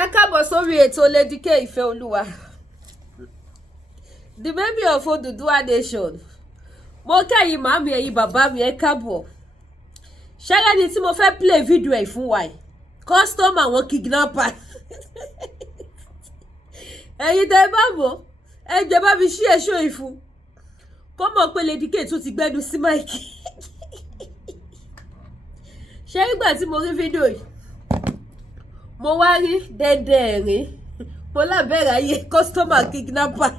Ẹ káàbọ̀ sórí ètò Lady K Ìfẹ́olúwa, the baby of Oduduwa nation. Mo kẹ́yìn màmí ẹ̀yin bàbá mi ẹ káàbọ̀. Ṣẹ́rẹ́ ni tí mo fẹ́ play video ẹ̀ fún wa yìí. Customer Awọn Kidn Pper. Ẹ̀yin tẹ́ bá mọ̀, ẹ jẹ́ bá mi ṣí ẹ̀ṣọ́ ìfún. Kó mọ̀ pé Lady K tún ti gbẹ́nu sí máìkì. Ṣé ìgbà tí mo rí fídíò yìí, mo wá rí dẹ́dẹ́ ẹ̀rín, mo lábẹ́rẹ́ ayé customer Kidn Pper.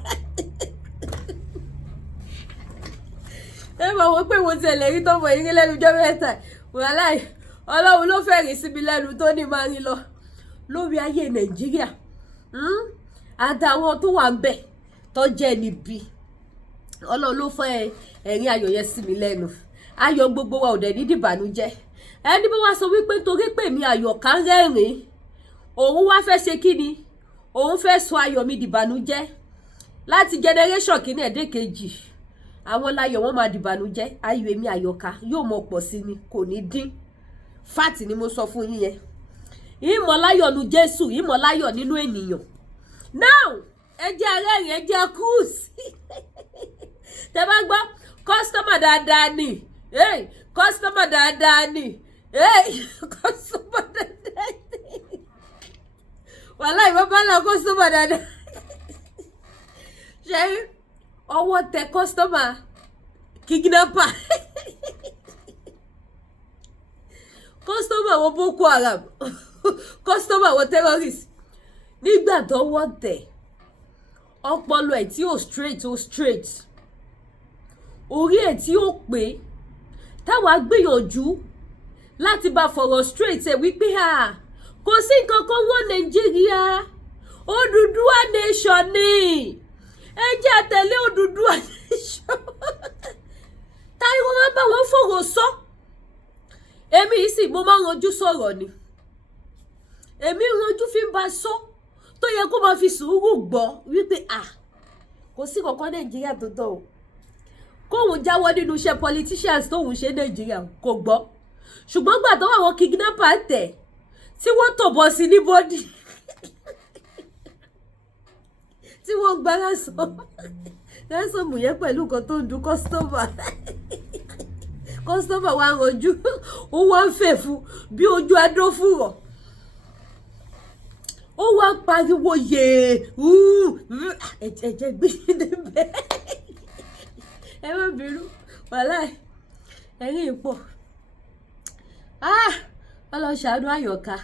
Ẹ mọ̀ wọ́n pé mo tẹ̀lé rí tọ́mọ yìí lẹ́nu ọjọ́ mẹ́ta. Wàláì, Ọlọ́run ló fẹ́ rí sí mi lẹ́nu tó ní máa rí lọ lórí ayé Nàìjíríà. Àtàwọn tó wà ń bẹ̀ tó jẹ́ níbi. Ọlọ́run ló fẹ́ ẹ̀rín ayọ̀ yẹn sí mi lẹ́nu. Ayọ̀ gbogbo wa ò dẹ̀ ní dìbànújẹ́. Ẹni bí wá sọ wípé torí pé mi Àyọ̀ká rẹ́rìn, òun wá fẹ́ ṣe kí ni? Òun fẹ́ sọ ayọ̀ mi dìbànújẹ́. Láti generation kìíní ẹ̀dẹ́ kejì, àwọn láyọ̀ wọn máa dìbànújẹ́. Ayọ̀ èmi Àyọ̀ká yóò mọ pọ̀ sí ni, kò ní dín. Fáàtì ni mo sọ fún yín yẹn. Ìmọ̀láyọ̀ nu Jésù, ìmọ̀láyọ̀ nínú ènìyàn. Now, ẹ jẹ́ arẹ́rìn, ẹ jẹ́ cruise. Tẹ́ bá gbọ́, customer dáadáa ni. Hey, customer dáadáa ni. Hey, customer dáadáa ni. Wàláì, bàbá náà customer dáadáa. Ṣé ọwọ́ tẹ customer Kidn Pper? Customer àwọn Boko Haram. Customer àwọn terrorist. Nígbà tó wọ́n tẹ̀, ọpọlọ ẹ̀ tí ó straight. Orí ẹ̀ tí ó pé, táwa gbìyànjú láti bá fọ̀rọ̀ straight ẹ̀ wípé kò sí nǹkan kan wọ́n Nàìjíríà, Oduduwa nation ni, ẹ jẹ́ àtẹ̀lé Oduduwa nation. Táyé wọn máa bá wọn fọ̀rọ̀ sọ. Èmi yìí sì mo máa ń ranjú sọ̀rọ̀ ni. Èmi ranjú fi ń bá sọ tó yẹ kó máa fi sùúrù gbọ́ wípé kò sí kankan Nàìjíríà tó tọ́ o. Kóhun jáwọ́ nínú iṣẹ́ politicians tóhun ṣe Nàìjíríà kò gbọ́. Ṣùgbọ́n gbà tó àwọn Kidn Pper tẹ̀ tí wọ́n tọ̀bọ̀ sí ní bọ́dì. Tí wọ́n gba ránṣọ́mù yẹn pẹ̀lú nǹkan tó ń dùn customer. Customer wa rojú, ó wá ń fẹ̀ fún bí ojú adó fúrọ̀. Ó wá ń pariwo ẹ̀jẹ̀ gbé níbẹ̀. Ẹ má bínú, wàláì, ẹ̀rín pọ̀. Ọlọ́run ṣàánú Àyọ̀ká.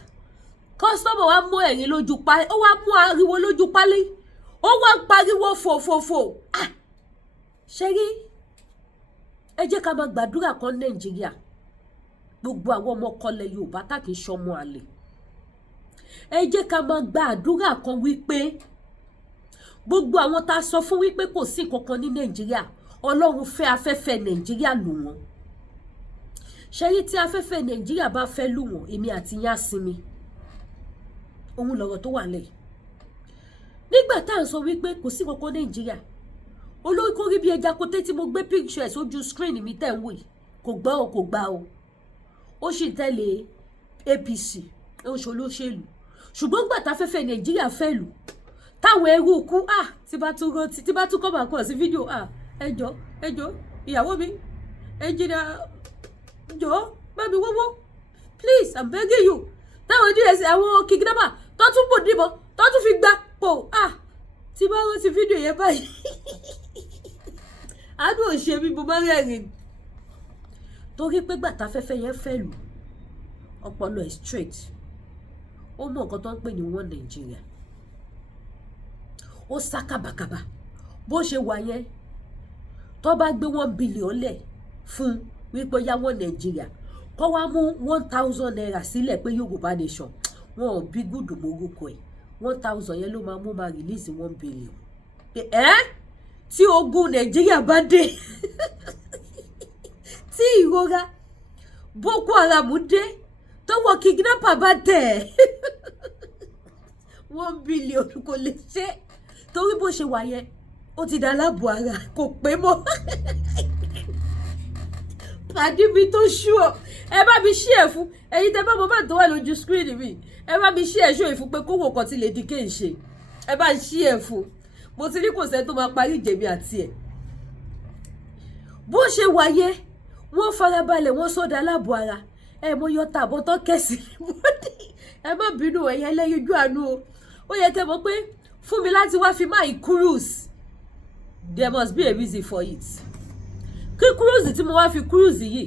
Customer wa mú ẹ̀rín lójú pálí, ó wá mú ariwo lójú pálí, ó wá ń pariwo fòfòfò. Ṣé rí? Ẹ jẹ́ ká máa gbàdúrà kan Nàìjíríà. Gbogbo àwọn ọmọ kọlẹ̀ Yorùbá tá kì í ṣọmọ àlè. Ẹ jẹ́ ká máa gbàdúrà kan wípé gbogbo àwọn tá a sọ fún wípé kò sí kankan ní Nàìjíríà, Ọlọ́run fẹ́ afẹ́fẹ́ Nàìjíríà lù wọ́n. Ṣé rí tí afẹ́fẹ́ Nàìjíríà bá fẹ́ lù wọ́n, èmi àti yín á sinmi. Òun lọ̀rọ̀ tó wà lẹ̀. Nígbà tá à ń sọ wípé kò sí kankan Nàìjíríà, olórí kó rí bí ẹja kóté tí mo gbé picture sójú screen mi tẹ̀ ń wò yìí, kò gbà o. Ó sì tẹ̀lé APC, ó ń ṣolóṣèlú. Ṣùgbọ́n gbà tá afẹ́fẹ́ Nàìjíríà fẹ́ lù, táwọn ẹrú kú, tí bá tún kọ́ máa kọ̀ sí fídíò, ẹjọ́ ìyàwó mi, ẹnjìnà jọ̀ọ́ bá mi wọ́wọ́, please, I'm begging you. Táwọn ojú ẹsẹ̀ àwọn Kidn Pper tó tún bò dìbò tó tún fi gbà pò, tí bá rántí fídíò yẹn báyìí. Àdùn òṣè mi mo máa ń rẹ́rìn. Torí pé gbà tá afẹ́fẹ́ yẹn fẹ́ lù, ọpọlọ ẹ̀ straight. Ó mọ nǹkan tó ń pè ní wọ́n Nàìjíríà. Ó sá kàbàkàbà. Bó ṣe wà yẹn, tó bá gbé 1 billion lẹ̀ fún wípé yá wọ́n Nàìjíríà, kó wá mú 1,000 naira sílẹ̀ pé Yorùbá nation, wọn ò bí gùdù morúkọ ẹ̀. 1,000 yẹn ló máa release 1 billion. Tí ogun Nàìjíríà bá dé, tí ìrora Boko Haram dé, tọ́wọ́ Kidn Pper bá tẹ̀, 1 billion kò lè ṣe. Torí bó ṣe wà yẹn, ó ti dá láàbò ara, kò pé mọ́. pàdé mi tó ṣú ọ ẹ bá mi share fún ẹ̀yin tẹ́ bá mo bá tó wà lójú screen mi ẹ bá mi share show ìfún pé kówó kan tí Lady K ń ṣe ẹ bá share fún mo ti ní kò sẹ́ tó máa parí ìjẹ̀bi àti ẹ̀ bó ṣe wáyé wọ́n farabalẹ̀ wọ́n sọ́dà aláàbò ara ẹ mo yọ tàbọ̀ tó kẹ̀sì ẹ má bínú ẹ̀yẹ ẹlẹ́yinjú àánú o ó yẹ kẹ́ mọ̀ pé fún mi láti wá fi máa cruise there must be a reason for it kí cruise tí mo wá fi cruise yìí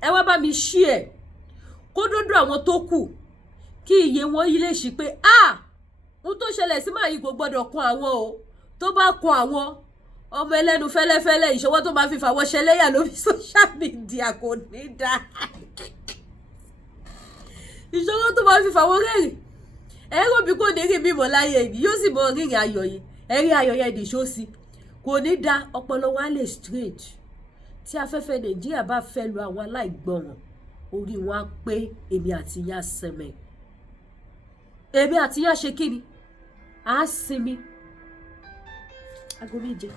ẹ wá bá mi share kó dódó àwọn tó kù kí iye wọn yìí lè ṣí pé ohun tó ṣẹlẹ̀ sí máa yìí kò gbọ́dọ̀ kan àwọn o tó bá kan àwọn ọmọ ẹlẹ́nu fẹ́lẹ́fẹ́lẹ́ ìṣọwọ́ tó máa fi fàwọ́ ṣẹlẹ́yà lórí social media kò ní dáa ìṣọwọ́ tó máa fi fàwọ́ rẹ́rìn ẹ̀rọ bí kò ní rí mímọ́ láyé yìí yóò sì mọ rírìn ayọ̀ yìí ẹ̀rí ayọ̀ yẹn nìṣó sí kò ní dáa ọpọlọ wa lè straight tí afẹ́fẹ́ Nàìjíríà bá fẹ́ lu àwọn aláìgbọràn orí wọn á pé èmi àti yá sẹmẹ èmi àti yá ṣe kí ni á sinmi aago méje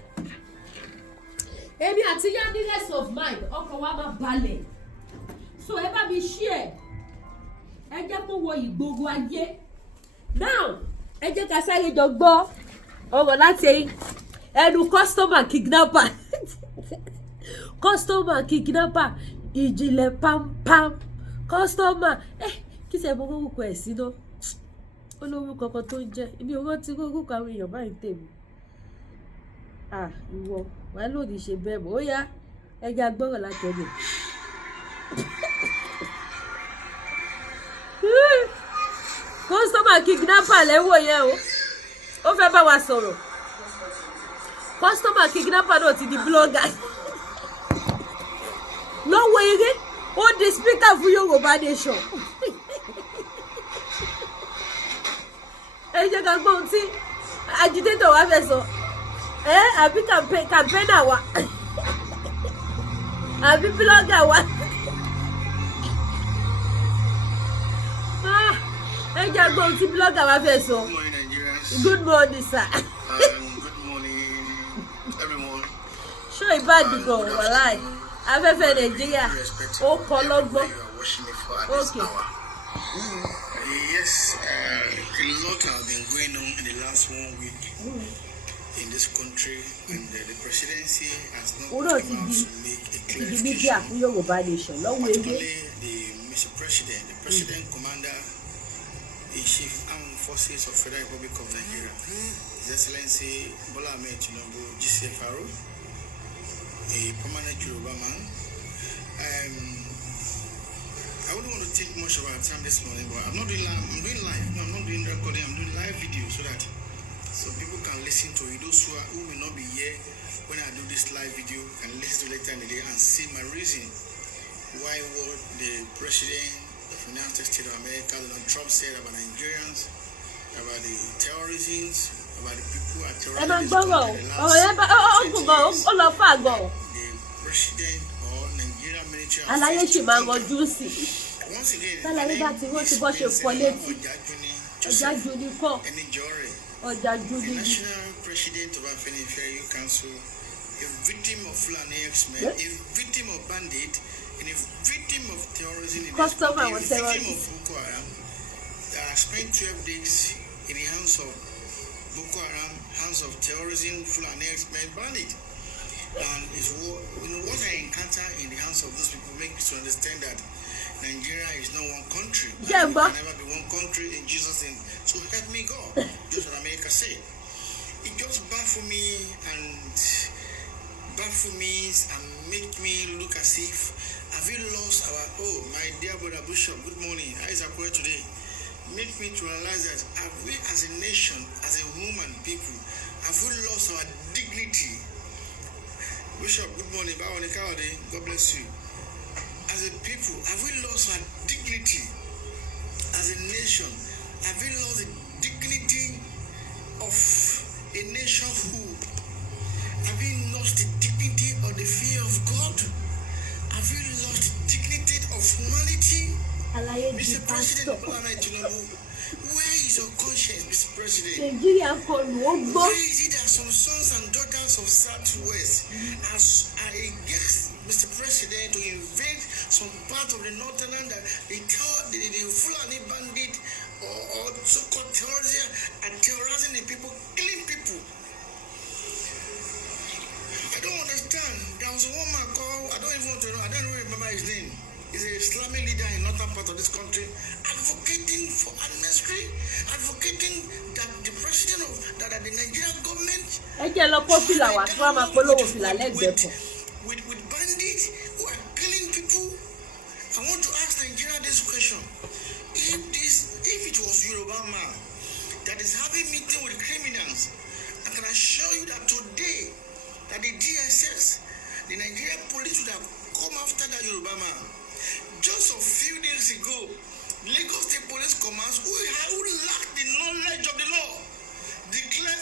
èmi àti yá ní rest of mind ọkàn wa máa balẹ̀ so ẹ bá mi share ẹ jẹ́ kó wọ ìgboro ayé now ẹ jẹ́ ká sáré jọ gbọ́ ọ̀rọ̀ láti ẹnu customer kidnapper customer kidnapper ìjìnlẹ̀ pampam customer kí sẹ́ mo orúkọ ẹ̀ sí náà ó lórúkọ kan tó ń jẹ́ ibi owó tí orúkọ àwọn èèyàn báyìí tèmi ìwọ wà lónìí ṣe bẹ́ẹ̀ mọ́ ó yá ẹja gbọ́rọ̀ látẹ̀lé customer kidnapper lẹ́wọ̀ yẹn o ó fẹ́ bá wa sọ̀rọ̀ customer kidnapper náà ti di blogger lọ́wọ́ eré ó di speaker fún Yorùbá nation ẹ jẹ́ ká gbọ́ ohun tí agitator wa fẹ́ sọ àbí campaigner wa àbí blogger wa ẹ jẹ́ gbọ́ ohun tí blogger wa fẹ́ sọ. Good morning, sir. Good morning, everyone. Ṣó ìbádùgbọ̀ wàláì afẹ́fẹ́ Nàìjíríà ó kọ́ lọ́gbọ́n. Okay. Yes, a lot has been going on in the last 1 week in this country, and the presidency has not come out to make a clarification. Particularly the President Commander in Chief Armed Forces of Federal Republic of Nigeria, His Excellency Bola Ahmed Tinubu, GCFRO, a permanent Yoruba man. I wouldn't want to take much of our time this morning, but I'm doing live. No, I'm not doing recording. I'm doing live video so that people can listen to it. Those who will not be here when I do this live video can listen to later in the day and see my reason why what the President of the United States of America, Donald Trump, said about Nigerians, about the terrorism, about the people who are terrorizing this country. The President or Nigerian military once again, tálàyé bá ti wọ́n ti bọ́ ṣe fọ́ létí ọjà juni kọ́ ọjà juni. National President of Afenifere Council, a victim of Fulani X-Men, a victim of bandit, and a victim of terrorism in this country, a victim of Boko Haram, that spent 12 days in the hands of Boko Haram, hands of terrorism, Fulani X-Men, bandit. And what I encounter in the hands of those people makes me to understand that Nigeria is not one country. It can never be one country in Jesus' name. So help me God. Just what America said. It just baffles me and make me look as if have we lost my dear brother Bishop, good morning. How is our prayer today? Make me to realize that have we as a nation, as a human people, have we lost our dignity? Bishop, good morning. God bless you. As a people, have we lost our dignity? As a nation, have we lost the dignity of a nation who? Have we lost the dignity or the fear of God? Have we lost the dignity of humanity? Mr. President Bola Ahmed Tinubu, where is your conscience, Mr. President? Why is it that some sons and daughters of Southwest are against Mr. President to invade some part of the northern land that they tell the Fulani bandit or so-called terrorists are terrorizing the people, killing people. I don't understand. There was a woman called, I don't remember his name. He's an Islamic leader in northern part of this country, advocating for amnesty, advocating that the president of that the Nigerian government with bandits who are killing people. I want to ask Nigeria this question: if it was Yoruba man that is having meeting with criminals, I can assure you that today that the DSS, the Nigerian police, would have come after that Yoruba man. Just a few days ago, Lagos State Police Command, who lacked the knowledge of the law, declared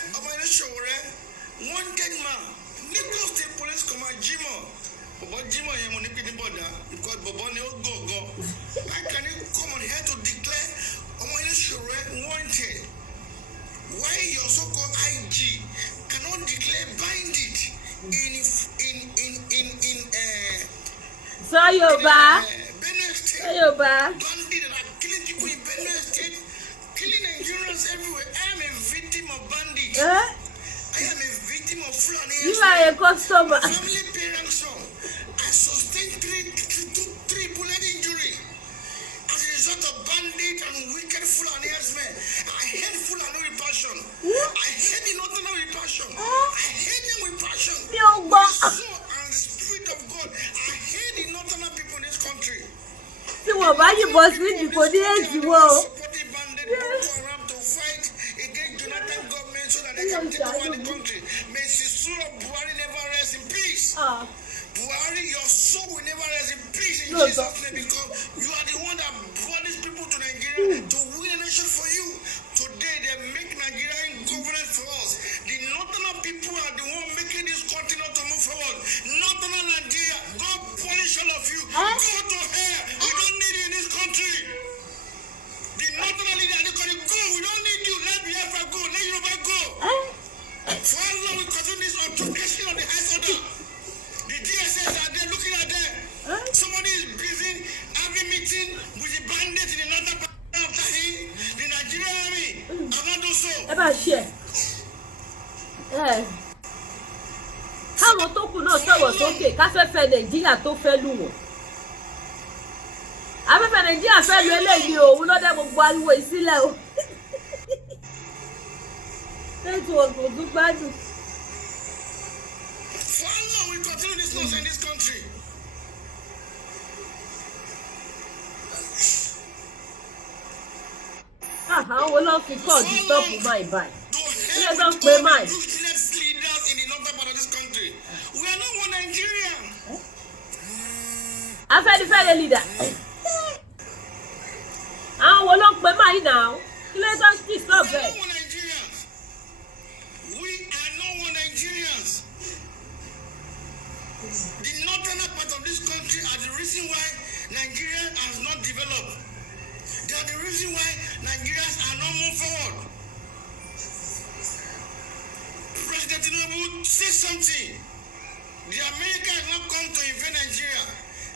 wanted man. Lagos State Police Command Jimo. But Jimo is on the border because Bobone go. Why can you come on here to declare wanted? Why your so-called IG cannot declare bandit in Soyoba. Bandit that are killing people in Benue State, killing Nigerians everywhere. I am a victim of bandits. I am a victim of Fulani. You are a customer. Family parents son. I sustained three bullet injury as a result of bandit and wicked Fulani men. I hate Fulani with passion. I hate the northern with passion. I hate them with passion. With the soul and the spirit of God. I hate the northern people in this country. See what about you boss with the body as well. Supporting bandit to fight against Jonathan government so that they can take over the country. May Soro Buhari never rest in peace. Buhari, your soul will never rest in peace in Jesus' name, because you are the one that brought these people to Nigeria to win a nation for you. Today they make Nigeria in governance for us. The northern people are the one making this country not to move forward. Northern Nigeria, God punish all of you. Go to hell. We don't need you in this country. The northern leader, they call it go. We don't need you. Let Biafra go. Let Yoruba go. For how long we continue this autocracy of the high order? The DSS are there looking at them. Somebody is busy having meeting with the bandits in the northern part after him. The Nigerian army have not done so. Káwọn tó kù náà sọ̀rọ̀ sókè káfẹ́fẹ́ Nàìjíríà tó fẹ́ lù wọ́n. Afẹ́fẹ́ Nàìjíríà fẹ́ lu eléyìí o, òun ló dé gbogbo ariwo ìsílẹ̀ o. Ètò ọ̀gbọ̀n tó gbádùn. For how long we continue this nonsense in this country? Àwọn wo ló fi kọ́ọ̀dù stọ́ọ̀pù máì báyìí? To Ilé tó ń help pe all máì. the useless leaders in the northern part of this country. We are not one Nigeria. Afẹ́nifẹ́re leader. Àwọn wo ló ń pe máì náà? Ilé tó ń kí stop We are ẹ̀. not one Nigerians. We are not one Nigerians. The northern part of this country are the reason why Nigeria has not developed. They are the reason why Nigerians are not moving forward. President Tinubu say something. The Americans have not come to invade Nigeria.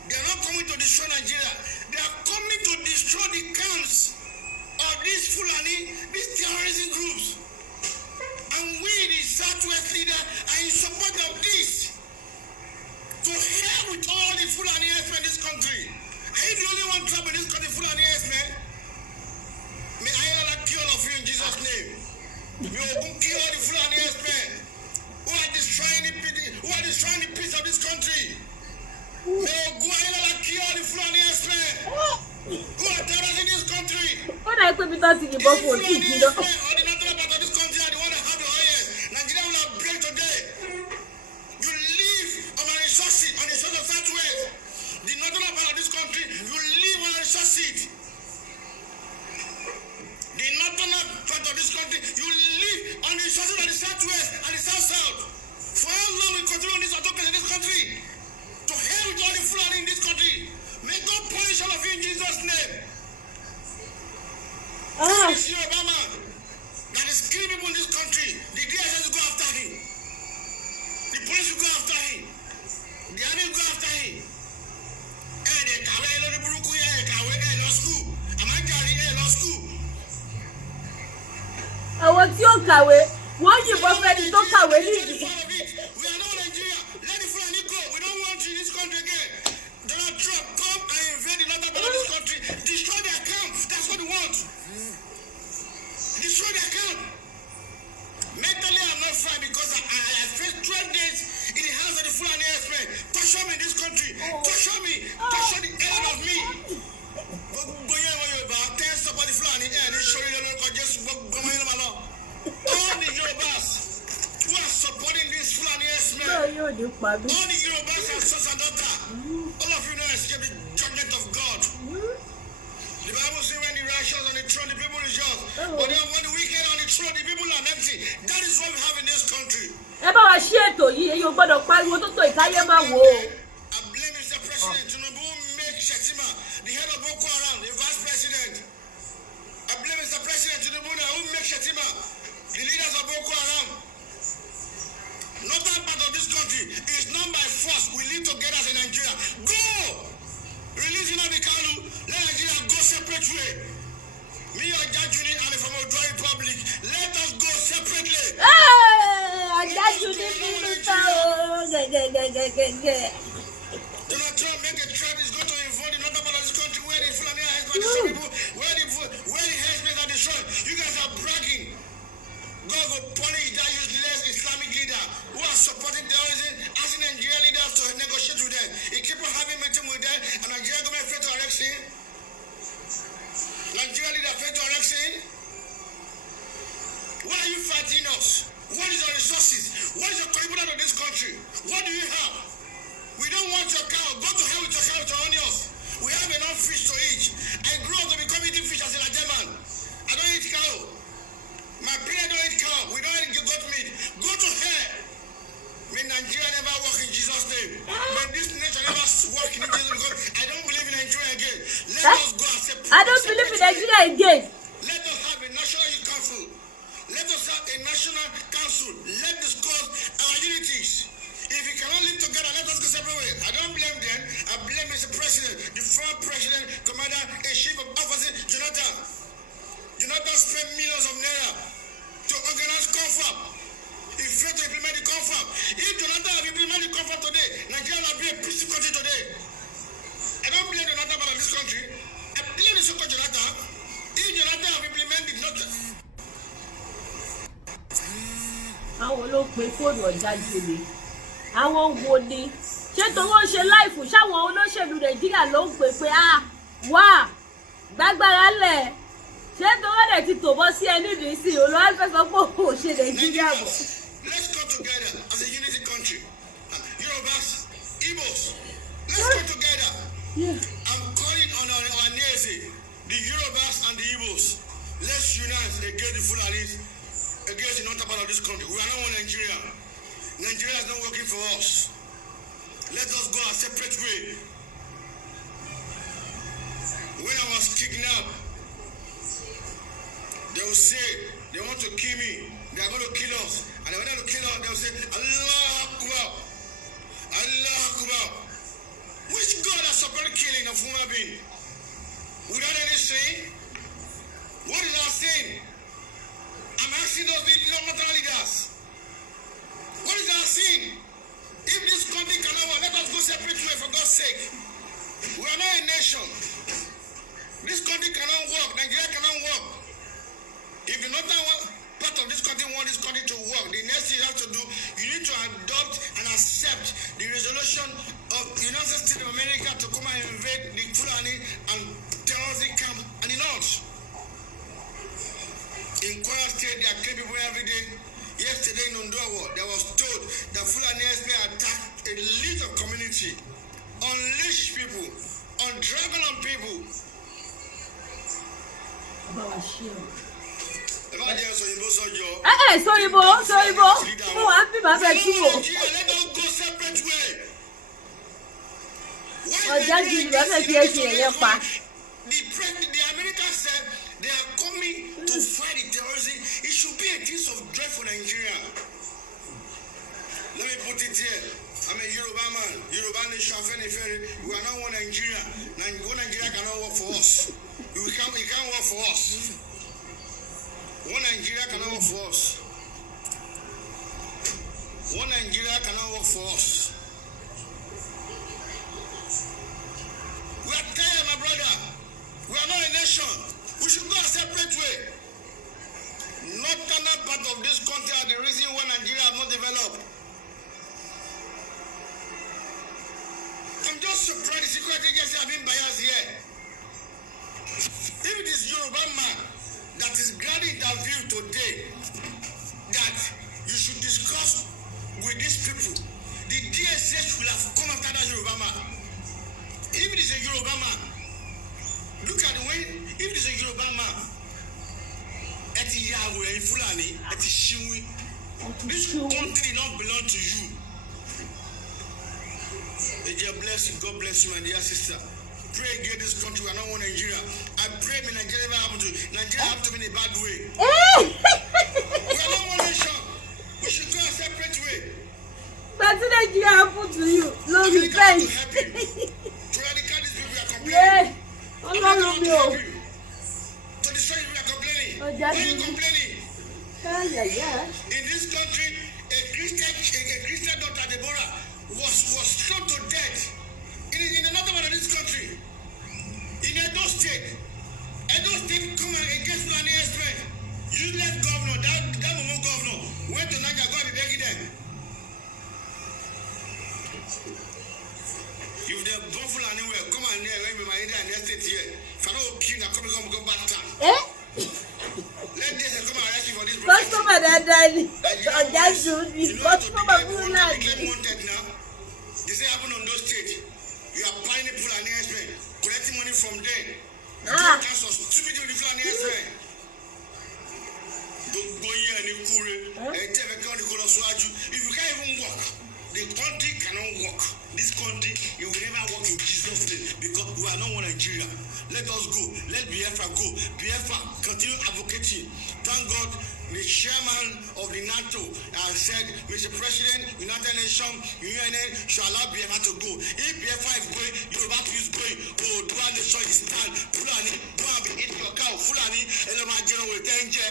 They are not coming to destroy Nigeria. They are coming to destroy the camps of these Fulani, these terrorism groups. And we, the Southwest leader, are in support of this. To hell with all the Fulani men in this country. Are you the only one tribe in this country, Fulani men? May I kill all of you in Jesus' name. May Ogun kill all the Fulani men who are destroying the peace of this country. May Ogun kill all the Fulani men who are terrorizing this country. Ó dà pé bí tó ti yìnbọn fún òtí ìjìnà. All the northern part of this country are the one that have the oil. Nigeria will have break today. You live on the resources of Southwest. The northern part of this country, you live on the resources. The northern part of this country, you live on the resources of the Southwest and the South. For how long we continue this autocracy in this country? To hell with all the Fulani in this country. May God punish all of you in Jesus' name. This is Obama that is killing people in this country. The DSS will go after him. The police will go after him. The army will go after him. And they tí ó kàwé wọ́n yìnbọn fẹ́ni tó kàwé nídìí. We are not Nigeria. Let the Fulani go. We don't want you in this country again. Donald Trump, come and invade the northern part of this country. Destroy their camp. That's what we want. Destroy their camp. Mentally, I'm not fine because I spent 12 days in the hands of the Fulani herdsmen. Torture me in this country. Torture me. Torture the hell out of me. All the Yorubas who are supporting this Fulani herdsmen, all the Yorubas and sons and daughters, all of you know escape the judgment of God. The Bible says when the righteous on the throne, the people rejoice. But then when the wicked on the throne, the people are empty. That is what we have in this country. Ẹ bá wa ṣí ètò yìí, èyí ò gbọ́dọ̀ pariwo tó tó ìkáyé máa wò ó. I blame Mr. President Tinubu who make Shetima the head of Boko Haram, the vice president. I blame Mr. President Tinubu who make Shetima the leaders of Boko Haram. Northern part of this country is not by force. We live together as a Nigeria. Go! Release Nnamdi Kanu. Let Nigeria go separate way. Me or Jajuni and from Odua Republic. Let us go separately. Jajuni minister. Donald Trump make a threat is going to invade the northern part of this country where the Fulani herdsmen people, where the herdsmen are destroyed. You guys are bragging. God will punish that useless Islamic leader who are supporting terrorism, asking Nigerian leaders to negotiate with them. He keep on having meeting with them, and Nigerian government fail to arrest him. Nigerian leader fail to arrest him. Why are you fighting us? What is your resources? What is your contribution to this country? What do you have? We don't want your cow. Go to hell with your cow, with your onions. We have enough fish to eat. I grew up to become eating fish as a Nigerian. I don't eat cow. My parents don't eat cow. We don't eat goat meat. Go to hell. May Nigeria never work in Jesus' name. May this nation never work in Jesus' name because I don't believe in Nigeria again. Let us go and separate. I don't believe in Nigeria again. Let us have a national council. Let us have a national council. Let discuss our unities. If we cannot live together, let us go separate ways. I don't blame them. I blame Mr. President, the former president, commander-in-chief of officers, Jonathan. Jonathan spent millions of naira to organize confab. He failed to implement the confab. If Jonathan had implemented the confab today, Nigeria would be a peaceful country today. I don't blame Jonathan for this country. I blame the so-called Jonathan. If Jonathan had implemented nothing. Àwọn ló pe fóònù ọ̀já jùlọ. Àwọn wo ni? Ṣé torí ó ṣe láìfù ṣáwọn olóṣèlú Nàìjíríà ló ń pè pé wá gbágbára lẹ̀. Ṣé torí rẹ̀ ti tòbọ́ sí ẹni ìdí sí olùwà fẹ́ sọ pé òun ò ṣe Nàìjíríà mọ́. Let's come together as a unity country. Yorubas, Igbos, let's come together. I'm calling on our nation, the Yorubas and the Igbos. Let's unite against the Fulanis, against the northern part of this country. We are not one Nigeria. Nigeria is not working for us. Let us go our separate way. When I was kidnapped, they will say they want to kill me. They are going to kill us. And when they will kill us, they will say, Allah Akbar. Allah Akbar. Which God has supported killing of human being? Without any sin? What is our sin? I'm asking those northern leaders. What is our sin? If this country cannot work, let us go separate way for God's sake. We are not a nation. This country cannot work. Nigeria cannot work. If the northern part of this country want this country to work, the next thing you have to do, you need to adopt and accept the resolution of the United States of America to come and invade the Fulani and terroristic camp and the north. In Kwara State, they are killing people every day. Yesterday in Ondowo, there was told that Fulani may attack a little community, unleash people, dragon on people. Sóyìnbó fún wa bí màá fẹ́ tú o. Ọjà jù ní bàbá fi ẹsẹ̀ ẹ̀yẹ pa. The Americans said they are coming to fight the terrorism. It should be a case of dread for Nigeria. Let me put it here. I'm a Yoruba man. Yoruba nation, we are not one Nigeria. One Nigeria cannot work for us. It can't work for us. One Nigeria cannot work for us. One Nigeria cannot work for us. We are tired, my brother. We are not a nation. We should go a separate way. Northern part of this country are the reason why Nigeria have not developed. I'm just surprised the security agency have been biased here. If it is Yoruba man that is granting interview today that you should discuss with these people, the DSS will have come after that Yoruba man. If it is a Yoruba man, look at the way, if it is a Yoruba man, eti yawe in Fulani, eti shiwi, this country did not belong to you. God bless you, my dear sister. Pray against this country. We are not one Nigeria. I pray may Nigeria never happen to Nigeria have to be in a bad way. We are not one nation. We should go a separate way. But Nigeria happen to you. No To defense. help you. To eradicate these people we are complaining. Yeah. To destroy you we are complaining. Oh, Why are you complaining? Yeah. In this country, a Christian daughter, Deborah, was struck to death. In another part of this country, in Edo State come against Fulani Express. Useless governor, that Momo governor, went to Niger, go and be begging them. If they're born Fulani well, come and when my Indian estate here. If I don't kill, come back down. Let this come and arrest you for this. Customer that died. Customer Fulani. They say happen on those states. You are buying a Fulani Express, collecting money from them. That's so stupid with the Fulani Express. Don't go here and if you can't even walk, the country cannot walk. This country, it will never work in Jesus' name because we are not one Nigeria. Let us go. Let Biafra go. Biafra continue advocating. Thank God the chairman of the NATO has said, Mr. President, United Nations, UNN shall allow Biafra to go. If Biafra is going, Yoruba is going. Oh, Dua Nation is stand. Fulani, don't be eating your cow. Fulani, Elema General will danger.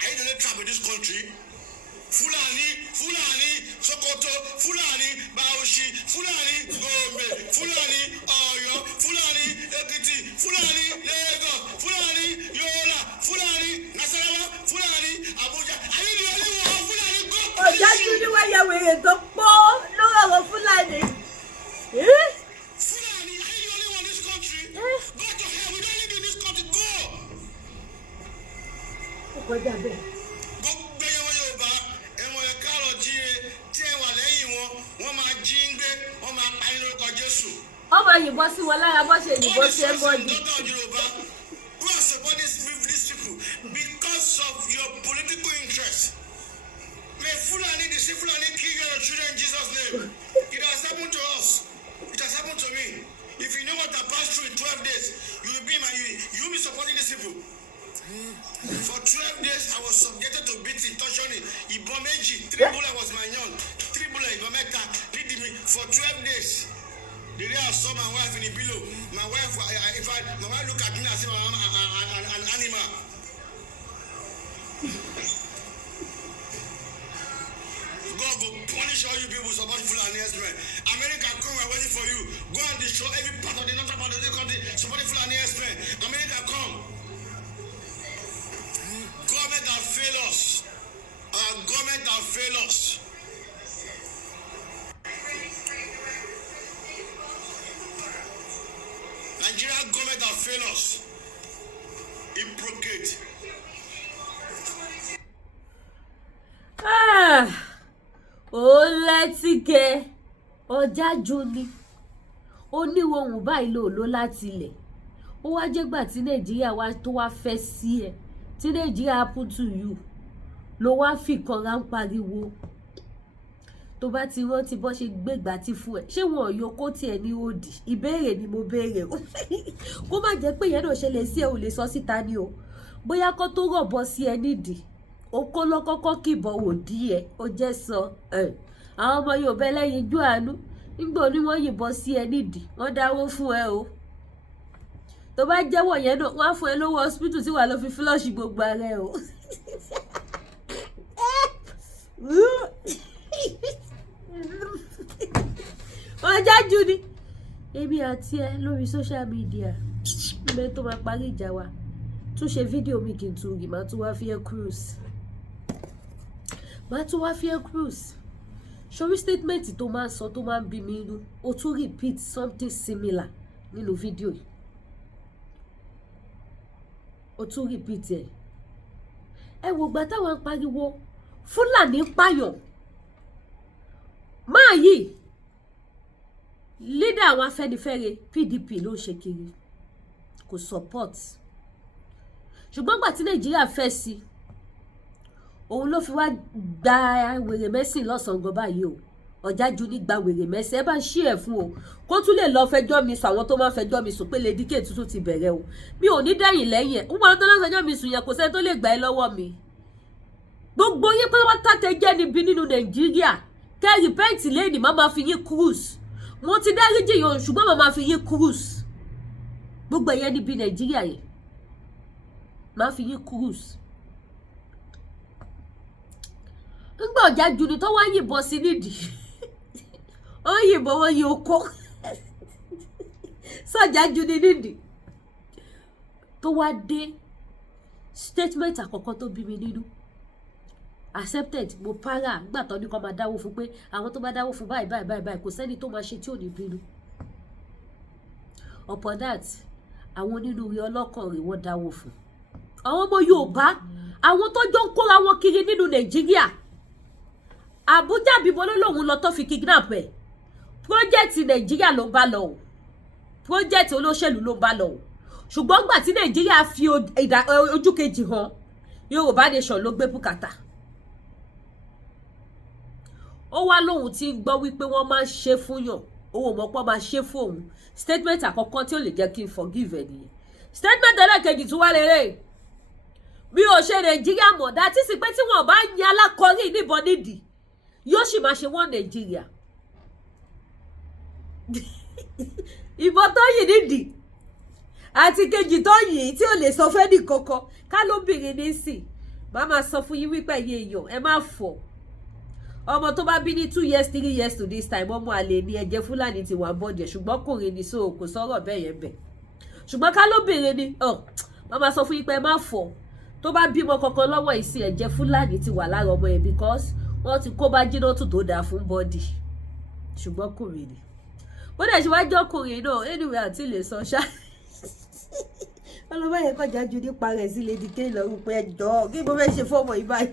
Are you going to travel this country? Fulani, Sokoto, Fulani, Bauchi, Fulani, Gombe, Fulani, Oyo, Fulani, Ekiti, Fulani, Lagos, Fulani, Yola, Fulani, Nasarawa, Fulani, Abuja. Are you the only one? Fulani, go! Oh, that's the way you're wearing the ball. No, Fulani. Fulani, are you the only one in this country? Go to hell. We don't live in this country. Go! Go down there. Ọmọ yìnbọn sí wọn lára bó ṣe yìnbọn sí ẹgbọ́dì. Who are supporting these people because of your political interest? May Fulani, the Fulani kill your children in Jesus' name. It has happened to us. It has happened to me. If you know what I passed through in 12 days, you will be supporting these people. For 12 days, I was subjected to beating, torturing. Ibomeji, 3 bullets was my young. 3 bullets, Ibomeka, leading me for 12 days. The day I saw my wife in the pillow, my wife look at me as if I'm an animal. God will punish all you people supporting Fulani Express. America come, we're waiting for you. Go and destroy every part of the northern part of the country supporting Fulani Express. America come. Government have failed us. Our government have failed us. Nigeria government have failed us. Improcate. Ó lẹ́tìkẹ́ ọjà jóni ó níwọ̀hún báyìí ló láti ilẹ̀ ó wá jẹ́gbà tí Nàìjíríà wá tó wá fẹ́ sí ẹ tí Nàìjíríà happen to you ló wá fi kanra ń pariwo tó bá ti rántí bó ṣe gbégbá tí fún ẹ ṣé wọn yóò kó tiẹ̀ ní òdì ìbéèrè ni mo béèrè kó má jẹ́ pé yẹn náà ṣe lè sí ẹ ò lè sọ síta ni o bóyá kó tó rọ̀bọ sí ẹ nídìí ó kó lọ́kọ́kọ́ kìbọn wò díẹ̀ ó jẹ́ sọ àwọn ọmọ Yorùbá ẹlẹ́yin jú àánú nígbà ní wọ́n yìnbọn sí ẹ nídìí wọ́n dáwó fún ẹ o tó bá jẹ́wọ́ yẹn náà wọ́n á fún ẹ lówó hospital tí wàá lọ fi flush gbogbo ara ẹ o Ọ̀jájú ni èmi àti ẹ lórí social media ìbẹ́ tó máa parí ìjà wa tún ṣe fídíò mi kí n tún rí màá tún wá fi ẹ́ cruise sórí statement tó máa ń sọ tó máa ń bí mi inú o tún repeat something similar nínú fídíò yìí o tún repeat ẹ wò gbà táwọn ń pariwo Fúlàní pààyàn máa yìí leader àwọn Afẹ́nifẹ́re PDP ló ń ṣe kiri kò support ṣùgbọ́n gbà tí Nàìjíríà fẹ́ sí òun ló fi wá gba wèrè mẹ́sìn lọ́sàn-án gan báyìí o Ọ̀jájú ní gba wèrè mẹ́sìn ẹ bá ń ṣí ẹ̀ fún o kó tún lè lọ fẹjọ́ mi sùn àwọn tó máa fẹjọ́ mi sùn pé Lady K tuntun ti bẹ̀rẹ̀ o mi ò ní dẹ́yìn lẹ́yìn ẹ̀ ń bọ́ tó lọ́ fẹjọ́ mi sùn yẹn kò sẹ́ni tó lè gbà ẹ́ lọ́wọ́ mi gbogbo yín pé wọ́n tàtẹ́ jẹ́ níbi nínú Nàìjíríà kẹ́ rìpẹ́ǹtì lẹ́yìn má máa fi yín cruise mo ti dáríjì yòó ṣùgbọ́n má máa fi yín cruise gbogbo ẹ̀yẹ́ níbi Nàìjíríà yẹn má fi yín cruise ńgbà Ọ̀jájú ni tó wá yìnbọn sí nídìí ó yìnbọn wọn yìí okó sọ̀jájú ni nídìí tó wá dé statement àkọ́kọ́ tó bí mi nínú accepted mo para gbà tó ní kó máa dáwó fún pé àwọn tó bá dáwó fún báyìí kò sẹ́ni tó máa ṣe tí ò ní bínú upon that àwọn onínúure ọlọ́kàn rẹ̀ wọ́n dáwó fún àwọn ọmọ Yorùbá àwọn tó jọ ń kóra wọn kiri nínú Nàìjíríà Àbújá bíbọ lóhùn lọ tó fi kidnap ẹ project Nàìjíríà ló bá lọ o project olóṣèlú ló bá lọ o ṣùgbọ́n gbà tí Nàìjíríà fi ojú kejì hàn Yorùbá nation ló gbé bùkátà ó wá lóhùn tí ń gbọ́ wípé wọ́n máa ń ṣe fún yàn owó mọ́pọ́ máa ṣe fún òun statement àkọ́kọ́ tí ó lè jẹ́ kí n forgive ẹ nìyẹn statement ẹlẹ́kejì tún wá lélẹ̀ bí o ṣe Nàìjíríà mọ̀ dá tí sì pé tí wọ́n bá ń yan alákọ̀ọ́rí níbọn nídìí yóò sì máa ṣe wọ́n Nàìjíríà ìbọn tó yìí nídìí àti kejì tó yìí tí ò lè sọ fẹ́ ní kankan ká lóbìnrin ní sìn má máa sọ fún yín wípé ẹ̀yin èèyàn ẹ má fọ̀ ọmọ tó bá bí ní 2 years 3 years to this time ọmọ àlè ní ẹ̀jẹ̀ Fúlàní ti wà bọ́ọ̀dẹ̀ ṣùgbọ́n kùnrin ní so kò sọ̀rọ̀ bẹ́ẹ̀ yẹn bẹ̀ ṣùgbọ́n ká lóbìnrin ní má máa sọ fún yín pé ẹ má fọ̀ tó bá bímọ kankan lọ́wọ́ ìsìn ẹ̀jẹ̀ Fúlàní ti wà lára ọmọ yẹn because wọ́n ti kó bá jìnnà tó dáa fún bọ́ọ̀dì ṣùgbọ́n kùnrin ni bó dẹ̀ ṣe wá jọ́ kùnrin náà anyway àti lè sọ ṣá ọlọ́mọ yẹn kọjá ju nípa rẹ̀ sí Lady K lọ́rùn pé ẹjọ́ kí mo fẹ́ ṣe fọ́mọ yìí báyìí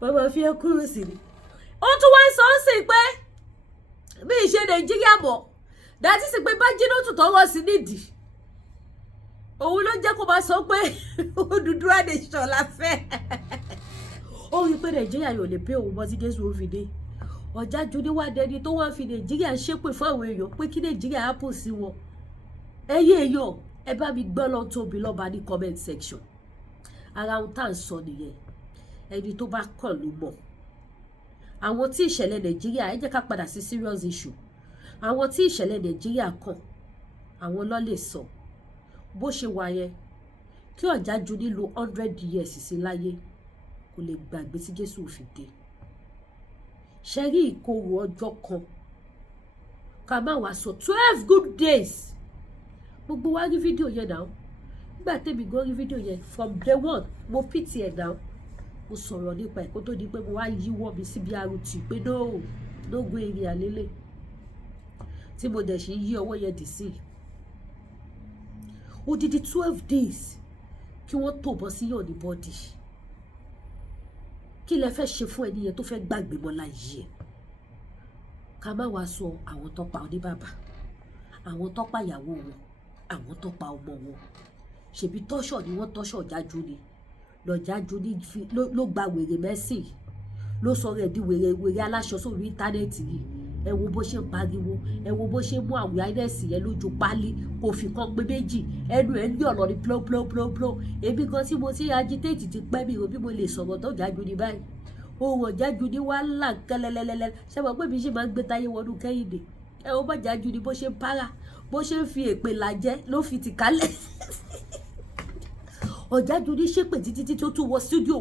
wọ́n máa fi ẹ́ kúrò sí ni ó tún wá ń sọ ọ́ sí pé bí ìṣe Nàìjíríà mọ̀ dájú sí pé bá jìnnà tó tọwọ́ sí nídìí òun ló jẹ́ kó máa sọ pé Odùduwà nation la fẹ́ ó rí pé Nàìjíríà yóò lè pé òun bọ́ sí Jésù ó fi dé Ọ̀jájú ní wá dẹni tó wá fi Nàìjíríà ṣépè fún àwọn èèyàn pé kí Nàìjíríà á pò sí wọn ẹyẹ èèyàn ẹ bá mi gbọ́ lọ́n tóbi lọ́ba ní comment section ara ohun tá à ń sọ nìyẹn ẹni tó bá kàn ló mọ̀ àwọn tí ìṣẹ̀lẹ̀ Nàìjíríà ẹ jẹ́ ká padà sí serious issue àwọn tí ìṣẹ̀lẹ̀ Nàìjíríà kàn àwọn ló lè sọ bó ṣe wà yẹn kí Ọ̀jájú nílò 100 years sí láyé kò lè gbàgbé tí Jésù fi dé ṣe rí ìkorò ọjọ́ kan ká má wá sọ 12 good days gbogbo wa rí fídíò yẹn náà nígbà tẹ́mi gan rí fídíò yẹn from day one mo pìtì ẹ̀ náà mo sọ̀rọ̀ nípa ẹ̀ kó tó di pé mo wá yíwọ́ mi síbi arútì pé no go èrè àlélẹ̀ tí mo dẹ̀ ṣe yí ọwọ́ yẹn dì sí odidi 12 days kí wọ́n tó bọ́ sí yàn ní bọ́dì kí lẹ fẹ́ ṣe fún ẹni yẹn tó fẹ́ gbàgbé mọ́ láyé ẹ̀ ká má wá sọ àwọn tó pa oníbàbà àwọn tó pa ìyàwó wọn àwọn tó pa ọmọ wọn ṣèbí tọ́ṣọ̀ ni wọ́n tọ́ṣọ̀ Ọ̀jájú ni lọ́jájú ní ló gba wèrè mẹ́sìn ló sọ rẹ̀ di wèrè aláṣọ sórí íńtánẹ́ẹ̀tì yìí ẹ wo bó ṣe ń pariwo ẹ wo bó ṣe ń mú àwọn àìdẹ́sì yẹn lójú pálí kò fi kan pé méjì ẹnu ẹ ń gbé ọ̀nà ní plọ́plọ́plọ́plọ́ èmi kan tí mo ti agitate ti pẹ́ mi ò bí mo lè sọ̀rọ̀ tó Ọ̀jájú ní báyìí ohun Ọ̀jájú ní wá là kẹlẹlẹlẹlẹ ṣe mọ̀ pé mi ṣe máa ń gbé táyé wọnú Kẹ́hìndé ẹ wo bá Ọ̀jájú ní bó ṣe ń para bó ṣe ń fi èpè làjẹ́ ló fi tì kálẹ̀ Ọ̀jájúdé ṣépè títí tó tún wọ studio.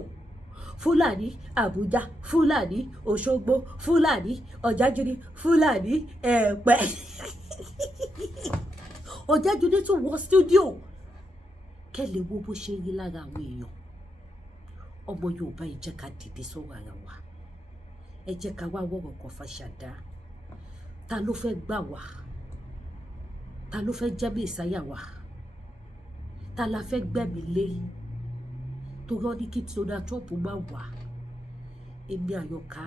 Fúlàní Àbújá, Fúlàní Òṣogbo, Fúlàní Ọ̀jájúdé, Fúlàní Ẹ̀pẹ́. Ọ̀jájúdé tún wọ studio. Kẹ́lẹ̀ wo bó ṣe rí lára àwọn èèyàn. Ọmọ Yorùbá ẹ jẹ́ ká dìde sọ́wọ́ ara wa. Ẹ jẹ́ ká wá wọ̀rọ̀ kan fàṣàdá. Ta ló fẹ́ gbà wá? Ta ló fẹ́ jẹ́ mẹ́sàáyà wa? Ta la fẹ́ gbẹ̀mí lé? Torí ó ní kí Donald Trump má wá. Èmi Àyọ̀ká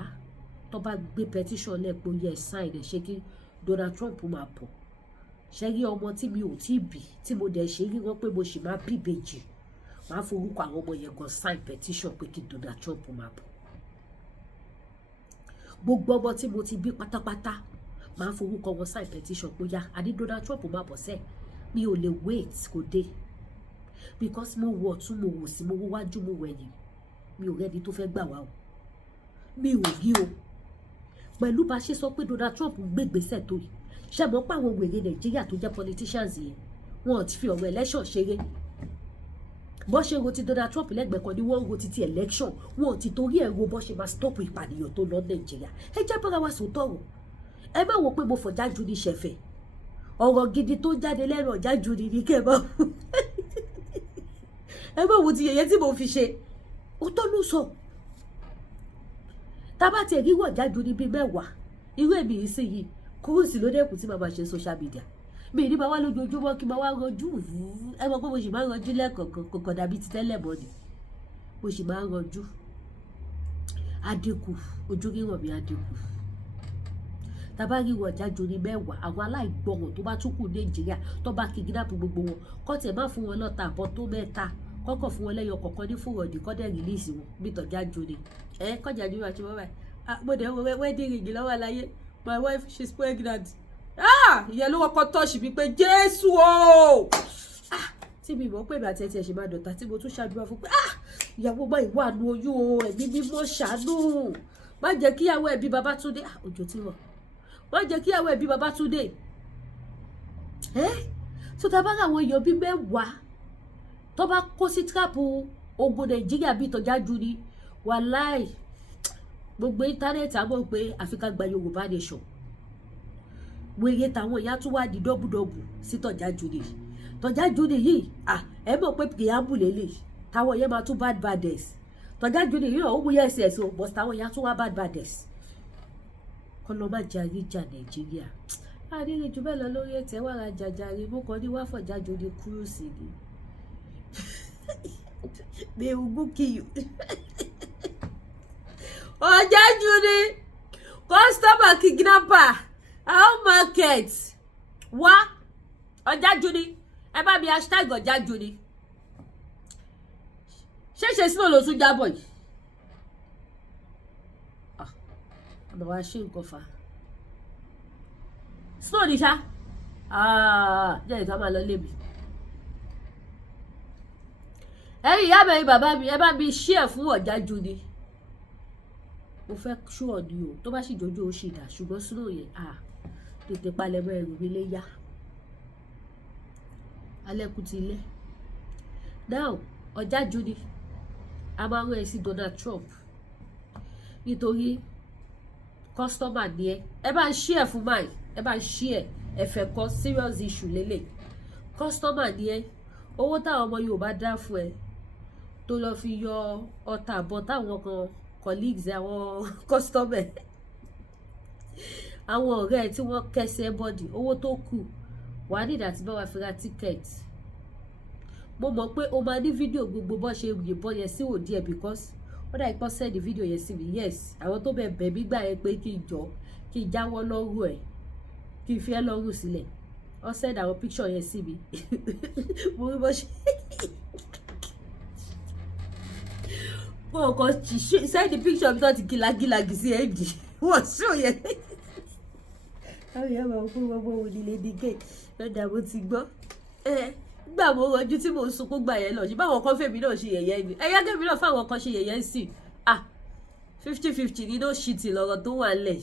tó bá gbé petition lẹ́pọ̀ yẹ sign ẹ̀ ṣe kí Donald Trump máa bọ̀. Ṣé rí ọmọ tí mi ò tí bí tí mo dẹ̀ ṣe rí wọn pé mo sì máa bí ìbejì. Màá forúkọ àwọn ọmọ yẹn gan sign petition pé kí Donald Trump máa bọ̀. Gbogbo ọmọ tí mo ti bí pátápátá máa forúkọ wọn sign petition pé yá àní Donald Trump máa bọ̀ sẹ́ẹ̀. Mi ò lè wait kò dé. Because mo wọ̀ tún mo wò sí mo wò wájú mo wẹ̀yìn. Mi ò rẹ́ni tó fẹ́ gbà wá o. Mi ò rí o. Pẹ̀lú bá ṣe sọ pé Donald Trump gbégbèsè tó yìí. Ṣé mo pa àwọn wèrè Nàìjíríà tó jẹ́ politicians yẹn? Wọn ti fi ọ̀rọ̀ election ṣeré. Bó ṣe ro ti Donald Trump lẹ́gbẹ̀ẹ́ kan ni wọ́n ro ti election. Wọn ti torí ẹ̀ ro bó ṣe máa stop ìpànìyàn tó lọ Nàìjíríà. Ẹ jẹ́ bára wa sòótọ́ ọ̀rọ̀. Ẹ má wo pé mo fọ̀jájú ní ṣẹ̀fẹ̀. Ọ̀rọ̀ gidi tó jáde lẹ́nu Ọ̀jájú ní kẹ́ ẹ bá ẹ bá wo ti yẹ̀yẹ́ tí mo fi ṣe. Ó tó ló sọ. Tá bá ti rí Ọ̀jájú ní bíi 10. Irú èmi yìí sì yìí. Kúrúsì ló dẹ́kun tí màmá ṣe social media. Mi ní máa wá lójoojúmọ́ kí máa wá rọjú. Ẹ mọ̀ pé mo sì máa ń rọjú lẹ́ẹ̀kọ̀ọ̀kan kò kàn dàbí ti tẹ́lẹ̀ mọ́ ni. Mo sì máa ń rọjú. Adékù ojú rírọ̀ mi adékù. Tá bá rí Ọ̀jájú ní 10 àwọn aláìgbọràn tó bá tún kù Nàìjíríà tó bá kidnap gbogbo wọn kọ́ tẹ̀ má fún wọn lọ́ta àbọ̀ tó 3 kọ́kọ́ fún wọn lẹ́yọ kọ̀ọ̀kan ní fúrọ̀dì kọ́ dẹ̀ release wọn bí t'Ọ̀jájú ní. Kọjá ní wàá ṣe wọ́n báyìí. Mo dẹ̀ wọ wedding ring lọ́wọ́ láyé. My wife she's pregnant. Ìyẹn ló wọ́kọ́ tọ́ọ̀ṣì mi pé Jésù o. Tí mi mọ̀ pé ìgbà tí ẹ tiẹ̀ ṣe máa dọ̀tà tí mo tún ṣàdúrà fún pé ìyàwó bá ìwà àánú oyún o ẹ̀mí mímọ́ ṣàánú. Má jẹ́ kí ìyàwó ẹbí Babátúndé òjò tí wọ̀. Má jẹ́ kí ìyàwó ẹbí Babátúndé. So tá bá ra àwọn èèyàn bíi 10 tó bá kó sí trap ogun Nàìjíríà bíi t'Ọ̀jájú ní wàláì gbogbo íńtánẹ́ẹ̀tì á mọ̀ pé Áfíríkà gba Yorùbá nation. Wèrè táwọn ìyá tún wá di dọ́bùdọ́bù sí t'Ọ̀jájú ní. T'Ọ̀jájú ní yìí ẹ mọ̀ pé kìyàmù lélẹ̀ táwọn ìyá máa tún bad baddest. T'Ọ̀jájú ní yìí ó mú yẹ́sẹ̀ o but táwọn ìyá tún wá bad baddest. Kọ́ lọ má jẹ àríjà Nàìjíríà. Àdéhùn jù bẹ́ẹ̀ lọ lórí ètò ẹ̀wà ara jàjàre mú kan ní wá fọ̀jájú ní kúrúsì ni. Mi ò gún kí Ọ̀jájú ní customer kidnapper our market wá Ọ̀jájú ní ẹ bá mi hashtag Ọ̀jájú ní. Ṣé sínú ló tún jábọ̀ yìí? Àmọ́ wá ṣe nǹkan fa. Snow ní ṣá. Jẹ́ ìka máa lọ lé mi. Ẹ̀yin ìyá mi bàbá mi ẹ bá mi share fún Ọ̀jájú ní. Mo fẹ́ ṣúọ̀ ni o tó bá sì dojú ó ṣì dà ṣùgbọ́n Snow yẹn tètè palẹ̀mọ́ ẹrù mi lé yá. Alẹ́kùn ti ilé. Now Ọ̀jájú ní a máa ń rán ẹ sí Donald Trump nítorí customer ni ẹ bá ń share fún mine ẹ bá ń share ẹ fẹ́ kọ́ serious issue lélẹ̀. Customer ni owó táwọn ọmọ Yorùbá dá fún ẹ tó lọ fi yọ ọta àbọ̀ táwọn kan colleagues àwọn customer àwọn ọ̀rẹ́ tí wọ́n kẹsẹ̀ bọ́dì owó tó kù wà á nídà tí bá wà fi ra ticket. Mo mọ̀ pé o máa ní fídíò gbogbo bó ṣe yìnbọn yẹn sí òdì ẹ̀ because ó dà ipò send fídíò yẹn sí mi yes àwọn tó bẹ̀ mí gbà yẹn pé kí n jọ kí n jáwọ́ lọ́rùn ẹ̀ kí n fi ẹ́ lọ́rùn sílẹ̀ ó send àwọn picture yẹn sí mi mo rí bó ṣe wọn kàn send the picture mi tó ti gilagilagi sí ẹ̀dì wọ́n ṣó yẹn àwọn èèyàn máa ń kó gbogbo òun nílé ní gay lọ́dà mo ti gbọ́ gbà mo rọjú tí mo sunkún gbà yẹn lọ ṣe báwọn kan fèmí náà ṣe yẹ̀yẹ́ mi ẹ̀yà kẹ́mi náà fáwọn kan ṣe yẹ̀yẹ́ sí 50-50 ní no shitty lọ́rọ̀ tó wà lẹ̀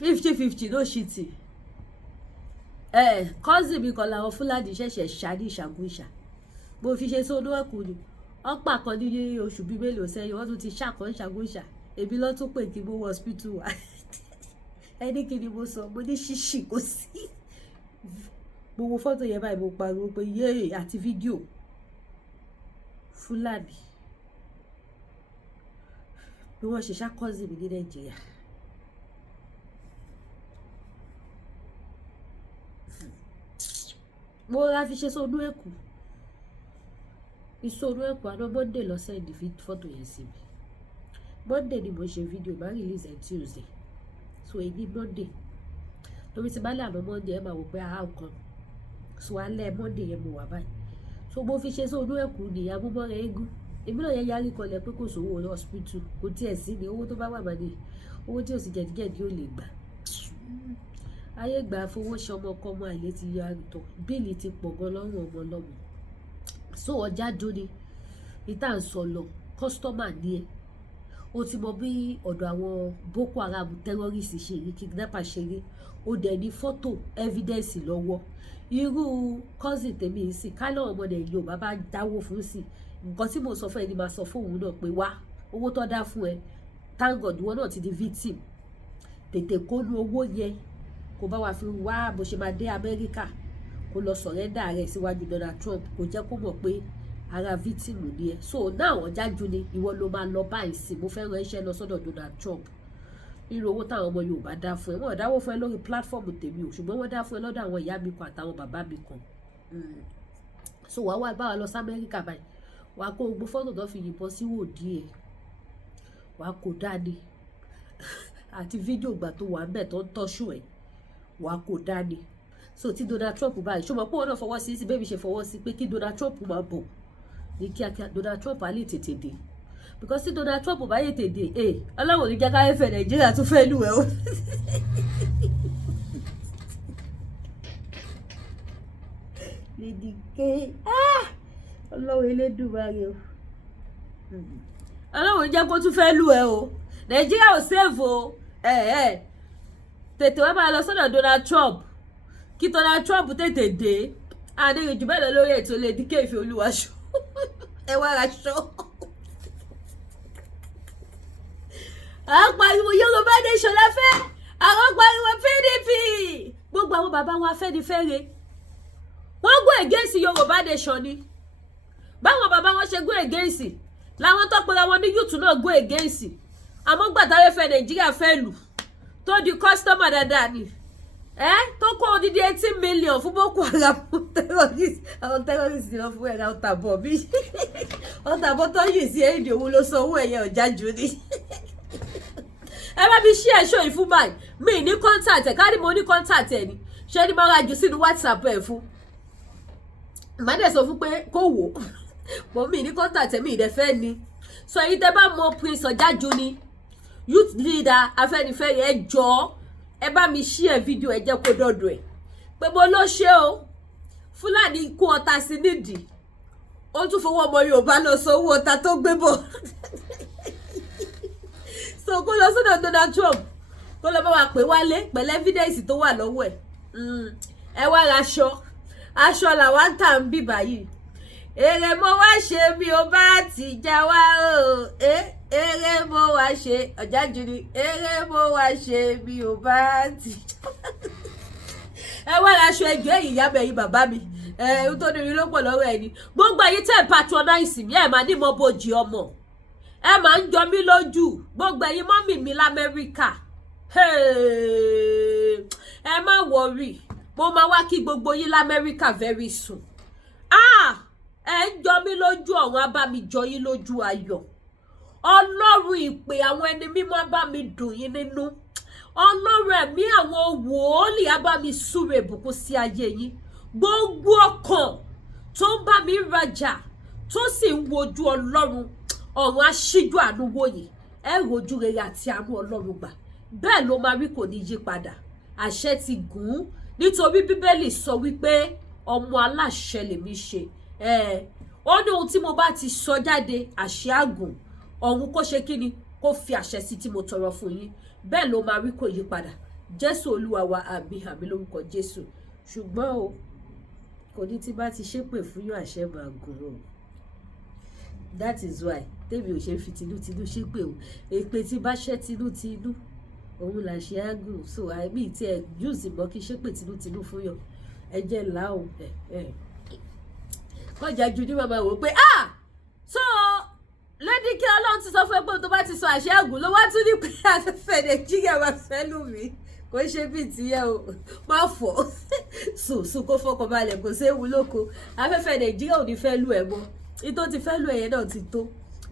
50-50 no shitty cousin mi kan làwọn Fúlàní ṣẹ̀ṣẹ̀ ṣá ní ìṣàkóṣà mo fi ṣe sódó ẹ̀kú ni ọ̀pá kan ní oṣù bíi mélòó sẹ́yìn wọ́n tún ti ṣàkàn ṣàgóṣà èmi lọ́ tún pè kí mo wọ hospital wa ẹni kí ni mo sọ mo ní ṣíṣì kò sí mo wo fọ́tò yẹn báyìí mo pariwo pé yéè àti fídíò Fúlàní bí wọ́n ṣe ṣàkọ́sí mi ní Nàìjíríà. Mo ra fi ṣe sódó ẹ̀kú ìsọdún ẹ̀kú àná Monday lọ́sẹ̀ ní fọ́tò yẹn sí mi Monday ni mo ṣe fídíò máa release ẹ̀ Tuesday so èyí Monday torí ti bá lè àná Monday ẹ máa wò pé àá kan so alẹ́ Monday yẹn mo wà báyìí so mo fi ṣe sódún ẹ̀kú ní amúmọ́ra eégún èmi náà yẹn yarí kọlẹ̀ pé kò sówó hospital kò tiẹ̀ sí ni owó tó bá wà bàdé owó tí ò sì jẹ̀díjẹ̀dí ò lè gbà ayé gbà fowó ṣe ọmọ ọkọ ọmọ àìlè ti yọ àrùtọ̀ bíìlì ti pọ̀ gan lọ́rùn ọmọ ọlọ́mọ so ọjà jóni ìta ń sọ lọ kọ́sítọ́mà ní ẹ o ti mọ bí ọ̀dọ̀ àwọn Boko Haram terrorist ṣe rí kidnapper ṣe rí o dẹ̀ ní fọ́tò evidence lọ́wọ́ irú cousin tèmi yìí sì kálọ̀ ọmọdé Yorùbá bá dáwó fún sí nǹkan tí mo sọ fún ẹ ni máa sọ fún òun náà pé wá owó tó dá fún ẹ thank God wọn náà ti di victim tètè kó lu owó yẹn kó bá wa fi wá bó ṣe máa dé Amẹ́ríkà kó lọ sọ̀rẹ́ndà rẹ̀ síwájú Donald Trump kó jẹ́ kó mọ̀ pé ara victim ni ẹ so now ọjà ju ni ìwọ ló máa lọ báyìí sí mo fẹ́ rán iṣẹ́ lọ sọ́dọ̀ Donald Trump irú owó táwọn ọmọ Yorùbá dá fún ẹ wọn ò dáwó fún ẹ lórí platform tèmi o ṣùgbọ́n wọ́n dá fún ẹ lọ́dọ̀ àwọn ìyá mi kan àtàwọn bàbá mi kan so wàá wá bá wa lọ sí Amẹ́ríkà báyìí wàá kó gbogbo fọ́tò tó fi yìnbọn sí wòdí ẹ wàá kó dání àti fídíò ìgbà tó wà ń bẹ̀ tó ń tọ́ṣù ẹ̀ wàá kó dání so tí Donald Trump báyìí ṣùgbọ́n pé wọn náà fọwọ́ sí bẹ́ẹ̀ mi ṣe fọwọ́ sí pé kí Donald Trump máa bọ̀ ní kíákíá Donald Trump á lè tètè dé because tí Donald Trump bá yè tètè dé Ọlọ́run ní jẹ́ ká fẹ́ Nàìjíríà tún fẹ́ lù ẹ́ o. lédìké Ọlọ́run Elédùmarè o Ọlọ́run ní jẹ́ kó tún fẹ́ lù ẹ́ o Nàìjíríà ò save o tètè wá máa lọ sọ́dọ̀ Donald Trump kí Donald Trump tètè dé àdéhùn jù bẹ́ẹ̀ lọ lórí ètò Lédìké Ìfẹ́ Olúwaṣọ ẹ wá ra ṣọ. àwọn pariwo Yorùbá nation la fẹ́ àwọn pariwo PDP gbogbo àwọn bàbá wọn Afẹ́nifẹ́re wọ́n go against Yorùbá nation ni báwọn bàbá wọn ṣe go against làwọn tó pera wọn ní youth náà go against àmọ́ gbàtàwé fẹ́ Nàìjíríà fẹ́ lù tó di customer dáadáa ni tó kó odidi 18 million fún Boko Haram terrorist àwọn terrorist lọ fún ẹ̀rọ ọ̀tàbọ̀ bí ọ̀tàbọ̀ tó yìí sí èdè òun ló sọ owó ẹ̀yẹ ọ̀já jù ní. ẹ bá mi ṣí ẹ̀ṣọ́ yìí fún báyìí mi ní contact ẹ̀ káàdì mo ní contact ẹ̀ ni ṣé ni mo ra jù sínú WhatsApp ẹ̀ fún màdẹ̀ sọ fún pé kó wò mo mi ní contact ẹ̀ mi ìdẹ́fẹ́ ni so èyí tẹ́ bá mọ Prince Ọ̀jájú ni youth leader Afẹ́nifẹ́re ẹ jọ̀ọ́ ẹ bá mi share video ẹ jẹ́ kó dọ́dọ̀ ẹ̀ pé mo ló ṣe o Fúlàní kó ọta sí nídìí ó tún fowó ọmọ Yorùbá lọ sọ owó ọta tó gbé bọ̀ so kó lọ sọ́dọ̀ Donald Trump kó lọ bá wa pè wálé pẹ̀lú evidence tó wà lọ́wọ́ ẹ̀ ẹ wá ra aṣọ làwa ń tà ń bì báyìí èrè mo wá ṣe mi ò bá ti já wá o èrè mo wá ṣe Ọ̀jájú ni èrè mo wá ṣe mi ò bá ti já ẹ wá aṣọ ẹjọ́ ẹ̀yìn ìyá bẹ̀yìn bàbá mi tó ní orí ló pọ̀ lọ́wọ́ ẹ̀ ni gbogbo ẹ̀yin tẹ́ ẹ̀ patronize mi ẹ̀ máa ní mo bojì ọmọ ẹ máa ń jọ mí lójú gbogbo ẹ̀yin mọ́mì mi l'Amẹ́ríkà ẹ má wọrí mo máa wá kí gbogbo yín l'Amẹ́ríkà very soon ẹ ń jọ mí lójú ọ̀run á bá mi jọ yín lójú ayọ̀ Ọlọ́run ìpè àwọn ẹni mímọ́ á bá mi dùn yín nínú Ọlọ́run ẹ̀mí àwọn wòólì á bá mi súre ìbùkún sí ayé yín gbogbo ọkàn tó ń bá mi rajà tó sì ń wojú Ọlọ́run ọ̀run á ṣíjú àánú wò yín ẹ rojú rere àti àánú Ọlọ́run gbà bẹ́ẹ̀ ló máa rí kò ní yí padà àṣẹ ti gùn ún nítorí Bíbélì sọ wípé ọmọ aláṣẹ lèmi ṣe ó ní ohun tí mo bá ti sọ jáde àṣẹ àgùn ọ̀run kó ṣe kíni kó fi àṣẹ sí tí mo tọrọ fún yín bẹ́ẹ̀ ló máa rí kò yí padà Jésù Olúwa wa àmín àmín lórúkọ Jésù ṣùgbọ́n o kò ní tí bá ti ṣépè fún yóò àṣẹ máa gùn o. That is why tèmi ò ṣe fi tinútinú ṣépè o. Èpè tí bá ṣẹ́ tinútinú òun là ṣe á gùn. So àìmí tí ẹ use mọ́ kí ṣépè tinútinú fún yàn. Ẹ jẹ́ là o. Kọjá ju ní màmá wò pé so lady kí Ọlọ́run ti sọ fún ẹ pé tó bá ti sọ àṣẹ àgùn ló wá tún ní pé afẹ́fẹ́ Nàìjíríà máa fẹ́ lù mí. Kò ṣe bí tìyẹ o, má fọ́ sùn kó fọkàn balẹ̀ kò séwu lóko. Afẹ́fẹ́ Nàìjíríà ò ní fẹ́ lù ẹ̀ mọ́. Ìtò ti fẹ́ lù ẹ̀yẹ náà ti tó.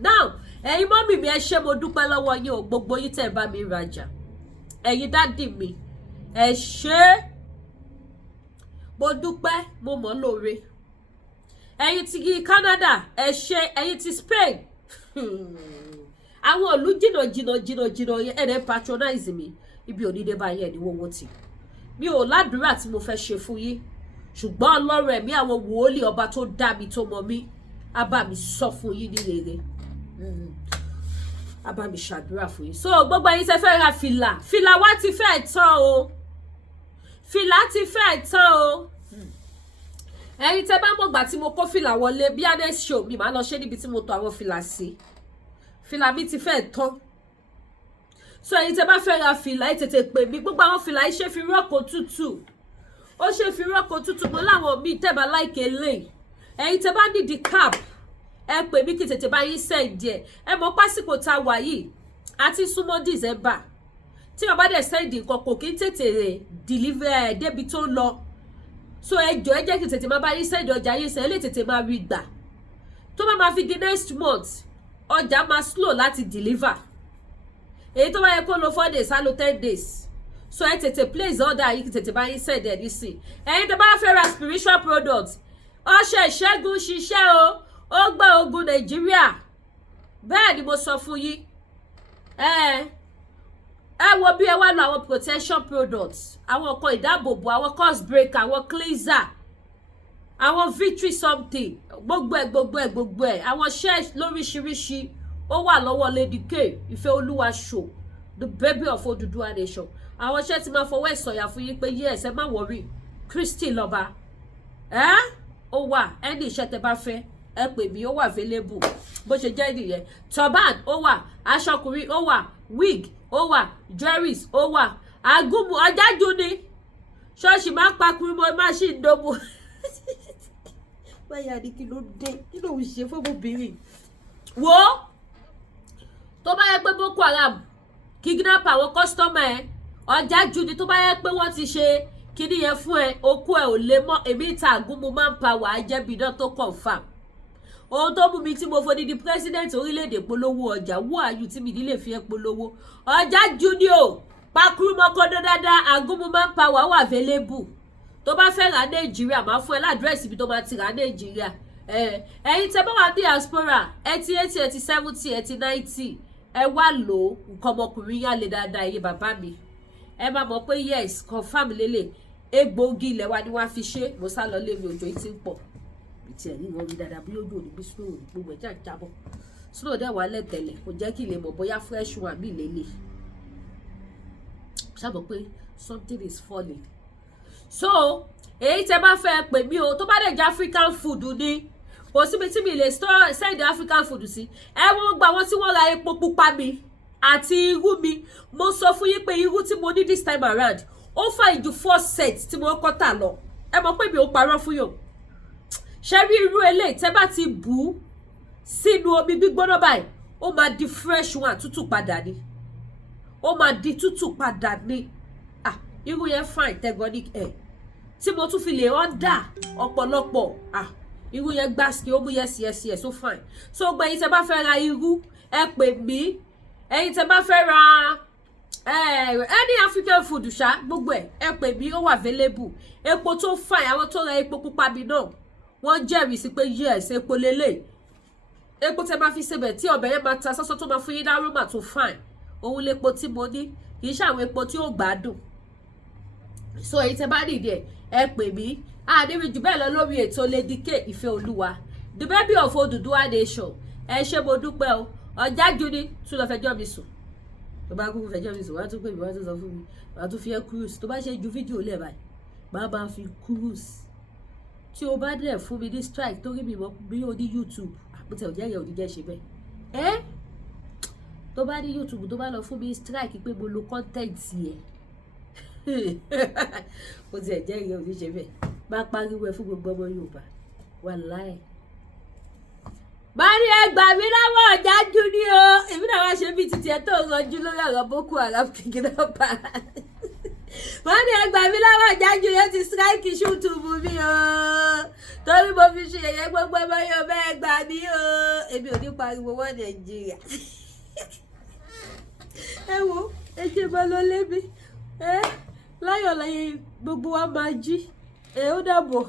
Now ẹ̀yin mọ́mì mi ẹ ṣé mo dúpẹ́ lọ́wọ́ yín o, gbogbo yín tẹ̀ bá mi rajà. Ẹ̀yin dádì mi ẹ ṣé mo dúpẹ́ mo mọ̀ lóore. Ẹ̀yin ti Canada ẹ ṣé, ẹ̀yin ti Spain àwọn ìlú jìnnà yẹn ẹ̀ patronize mi. Ibi onídé báyìí ẹni wọ́wọ́ tì. Mi ò ládùúrà tí mo fẹ́ ṣe fún yín. Ṣùgbọ́n Ọlọ́run ẹ̀mí àwọn wòólì ọba tó dá mi tó mọ mí. A bá mi sọ fún yín ní rere. A bá mi ṣàdúrà fún yín. So gbogbo yín tẹ́ fẹ́ ra fìlà. Fìlà wa ti fẹ́ tán o. Fìlà ti fẹ́ tán o. Ẹ̀yin tẹ́ bá mọ̀ gbà tí mo kó fìlà wọlé bí honest show mi máa lọ ṣe níbi tí mo tò àwọn fìlà sí. Fìlà mi ti fẹ́ tán. So ẹ̀yin tẹ́ bá fẹ́ ra fìlà ẹ tètè pè mí. Gbogbo àwọn fìlà yìí ṣe fi rọ́kò tútù. Ó ṣe fi rọ́kò tútù mo láwọn míì tẹ́ bá like eléyìí. Ẹ̀yin tẹ́ bá need the cap ẹ pè mí kí tètè bá yín send ẹ. Ẹ mọ̀ pásìkò tá wà yìí àti súnmọ́ December. Tí ó bá dé send nǹkan kò kí tètè deliver débi tó lọ. So ẹ jọ̀ọ́ ẹ jẹ́ kí tètè má bá yín send ọjà yín ṣe lè tètè má rí gbà. Tó bá máa fi di next month ọjà máa slow láti deliver. Èyí tó bá yẹ kó lò 4 days á lò 10 days. So ẹ tètè place order yìí kí tètè bá yín send ẹ nísìn. Ẹ̀yin tó bá fẹ́ ra spiritual product ọṣẹ ìṣẹ́gun ṣiṣẹ́ o. Ó gbà ogun Nàìjíríà. Bẹ́ẹ̀ ni mo sọ fún yín. Ẹ wo bí ẹ wá lo àwọn protection products. Àwọn nǹkan ìdáàbòbò, àwọn course breaker, àwọn cleanser, àwọn victory something. Gbogbo ẹ̀. Àwọn shares lóríṣiríṣi. Ó wà lọ́wọ́ Lady K, Ìfẹ́ Olúwa show, the baby of Oduduwa nation. Àwọn iṣẹ́ tí máa fọwọ́ ìsọ̀yà fún yín pé yes ẹ má worry. Christy lọ́ba. Ó wà ẹni iṣẹ́ tẹ́ bá fẹ́ ẹ pè mí ó wà available. Bó ṣe jẹ́ nìyẹn. Turban ó wà, aṣọ ọkùnrin ó wà, wig ó wà, jewelries ó wà. Àgúnmu ọjájú ni. Ṣọ́ọ̀ṣì máa ń pakuru mọ́ machine dóbò. Báyà ni kí ló dé? Kí ló ń ṣe fún obìnrin? Wo tó bá yẹ pé Boko Haram kidnap àwọn customer ẹ ọjájú ni. Tó bá yẹ pé wọ́n ti ṣe kíní yẹn fún ẹ okú ẹ ò lè mọ́. Èmi ìta àgúnmu máa ń pa wà á jẹ́ bidán tó confam. Ohun tó mú mi tí mo fodi di president orílẹ̀-èdè polówó ọjà wú àyù tí mi nílé fi ẹ́ polówó ọjájú ni o. Pakuru mọ́kọ́dọ́ dáadáa àgúnmu máa ń pa wà wà available. Tó bá fẹ́ ra Nàìjíríà máa fún ẹ ládírẹ́sì ibi tó máa ti ra Nàìjíríà. Ẹ̀yin tẹ́ bá wà diaspora 80 70 90 ẹ wá lò nǹkan ọmọkùnrin yá lè dáadáa iye bàbá mi. Ẹ máa mọ̀ pé yes confam lélẹ̀. Egbòogi ilẹ̀ wa ni wọ́n á fi ṣe. Mo sá lọ lé mi òjò yìí ti ń pọ̀. Ìtì ẹ̀rí wọn rí dáadáa bí ojú òní bí snow ní gbogbo ẹ̀já jábọ̀. Snow dẹ̀ wà lẹ́tẹ̀lẹ̀ kò jẹ́ kí lè mọ̀ bóyá fresh one bí lélẹ̀. Ṣàbọ̀ pé something is falling. So èyí tẹ́ bá fẹ́ pè mí o tó bá dẹ̀ jẹ́ African food ni. Kò síbi tí mi lè send African food sí. Ẹ wọ́n gba wọn tí wọ́n ra epo pupa mi àti irú mi. Mo sọ fún yín pé irú tí mo ní this time around ó fà ju 4 sets tí mo kọ́ tà lọ. Ẹ mọ̀ pé mi ò parọ́ fún yín. Ṣé rí irú eléyìí tẹ́ bá ti bù sínú omi gbígbóná báyìí ó máa di fresh one tútù padà ni. Ó máa di tútù padà ni. Irú yẹn fine tegonic air. Tí mo tún fi lè order ọ̀pọ̀lọpọ̀. Irú yẹn gbáski ó mú yes ó fine. So gbé ẹ̀yin tẹ́ bá fẹ́ ra irú ẹ pè mí. Ẹ̀yin tẹ́ bá fẹ́ ra any African food ṣá gbogbo ẹ pè mí ó wà available. Epo tó fine àwọn tó ra epo pupa mi náà wọ́n jẹ́rìí sí pé yes epo lélẹ̀. Epo tẹ́ bá fi sebẹ̀ tí ọbẹ̀ yẹn máa ta sọ́sọ́ tó máa fún yín aroma tó fine. Òun lepo tí mo ní kì í ṣe àwọn epo tí ó gbádùn. So ẹ̀yin tẹ́ bá nìdí ẹ pè mí. Níbi jù bẹ́ẹ̀ lọ lórí ètò Lady K Ìfẹ́ Olúwa, the baby of Oduduwa nation. Ẹ ṣé mo dúpẹ́ o. Ọ̀jájú ni tún lọ fẹjọ́ mi sùn. Tó bá kúkú fẹjọ́ mi sùn wá tún pè mí wá tún sọ fún mi. Wá tún fi ẹ́ cruise. Tó bá ṣe ju fídíò lẹ̀ báyìí máa bá fi cruise tí o bá dẹ̀ fún mi ní strike torí mi mọ̀ bí o ní YouTube àpótẹ́ òjẹ́ yẹn ò ní jẹ́ ṣe bẹ́ẹ̀ tó bá ní YouTube tó bá lọ fún mi strike pé mo lo content yẹn ó ti ẹ̀jẹ̀ yẹn ò ní ṣe bẹ́ẹ̀ máa pariwo ẹ̀ fún gbogbo ọmọ Yorùbá wàláì. Bárí ẹgbà mi láwọn ọ̀dájú ní o èmi náà wá ṣe bí títí ẹ tó rọjú lórí ọ̀rọ̀ Boko Haram Kidn Pper. Bárí ẹgbà mi láwọn ọ̀dájú yẹn ti strike YouTube mi o torí mo fi ṣe èyẹ gbogbo ọmọ Yorùbá ẹgbà mi o èmi ò ní pariwo wọ́n Nàìjíríà. Ẹ wo ẹ ṣe bọ́ lọ lébi láyọ̀ láyé gbogbo wa máa jí ó dàbọ̀.